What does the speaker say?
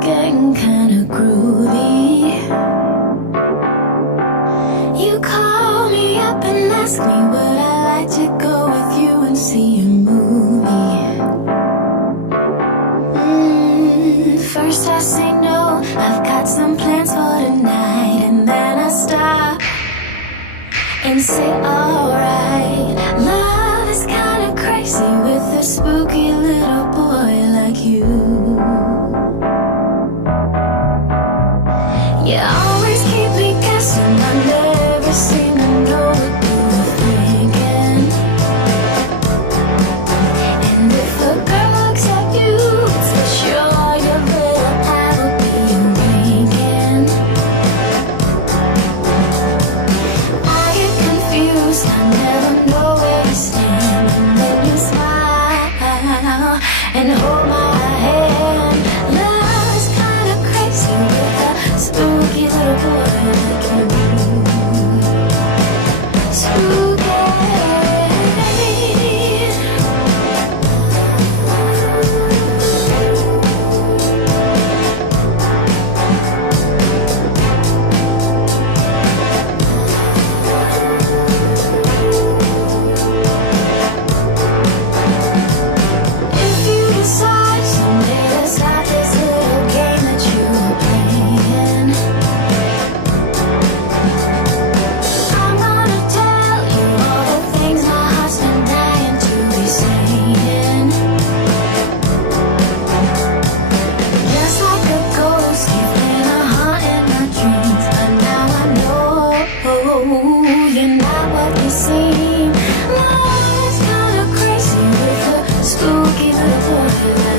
getting kinda groovy. You call me up and ask me would I like to go with you and see a movie. First I say no, I've got some plans for tonight, and then I stop and say alright. Love is kinda crazy with a spooky little boy like you. You always keep me guessing, I never seem to know what you were thinking. And if a girl looks at you, it's for sure your little eye will be winking. I get confused, I never know where you stand, and then you smile and hold my hand. Love is kinda crazy with a spooky little boy like you. Spooky. If you decide someday to stop this little game that you were playing, I'm gonna tell you all the things my heart's been dying to be saying. Just like a ghost, you've been a haunting my dreams, but now I know you're not what you seem. Love is kinda crazy with a spooky little boy